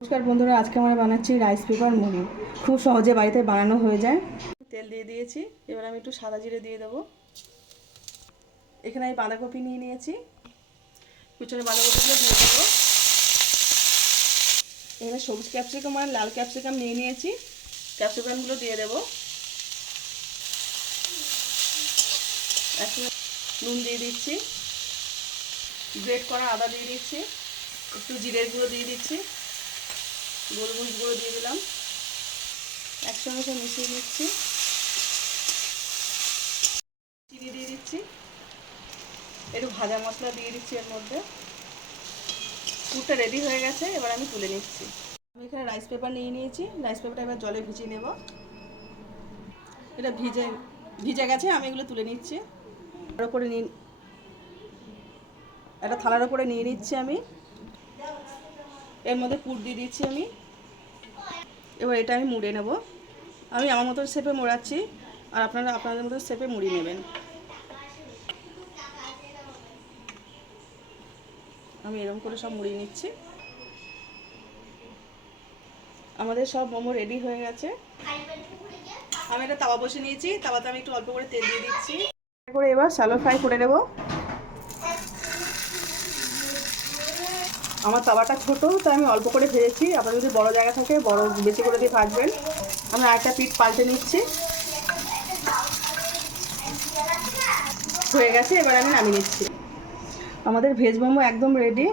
নমস্কার বন্ধুরা, আজকে আমরা বানাচ্ছি রাইস পেপার মুড়ি। খুব সহজে বাড়িতে বানানো হয়ে যায়। তেল দিয়ে দিয়েছি, এবার আমি একটু সাদা জিরে দিয়ে দেবো। এখানে আমি বাঁধাকপি নিয়ে নিয়েছি, কুচনো বাঁধাকপিগুলো দিয়ে দেবো। এখানে সবুজ ক্যাপসিকাম আর লাল ক্যাপসিকাম নিয়ে নিয়েছি, ক্যাপসিকামগুলো দিয়ে দেবো। একসঙ্গে নুন দিয়ে দিচ্ছি, গ্রেট করা আদা দিয়ে দিচ্ছি, একটু জিরের গুঁড়ো দিয়ে দিচ্ছি, গোলমরিচ গুঁড়ো দিয়ে দিলাম, একসঙ্গে সব মিশিয়ে নিচ্ছি। চিনি দিয়ে দিচ্ছি, একটু ভাজা মশলা দিয়ে দিচ্ছি এর মধ্যে। পুরটা রেডি হয়ে গেছে, এবার আমি তুলে নিচ্ছি। আমি এখানে রাইস পেপার নিয়ে নিয়েছি, রাইস পেপারটা এবার জলে ভিজিয়ে নেব। এটা ভিজে গেছে, আমি এগুলো তুলে নিচ্ছি। তার উপরে একটা থালার উপরে নিয়ে নিচ্ছি আমি, এর মধ্যে পুর দিয়ে দিচ্ছি আমি। এবার এটা আমি মুড়ে নেব। আমি আমার মতো শেপে মোড়াচ্ছি, আর আপনারা আপনাদের মতো শেপে মুড়িয়ে নেবেন। আমি এরকম করে সব মুড়িয়ে নিচ্ছি। আমাদের সব মোমো রেডি হয়ে গেছে। আমি একটা তাওয়া বসে নিয়েছি, তাওয়াতে আমি একটু অল্প করে তেল দিয়ে দিচ্ছি। করে এবার শ্যালো ফ্রাই করে নেব। আমার তাওয়াটা ছোট, তো আমি অল্প করে ভেজেছি। আপনার যদি বড় জায়গা থাকে বড় বেশি করে দিয়ে ভাজবেন। আমি আরেকটা পিঠ পাল্টে নিচ্ছি। হয়ে গেছে, এবার আমি নামিয়ে নিচ্ছি। আমাদের ভেজ মোমো একদম রেডি।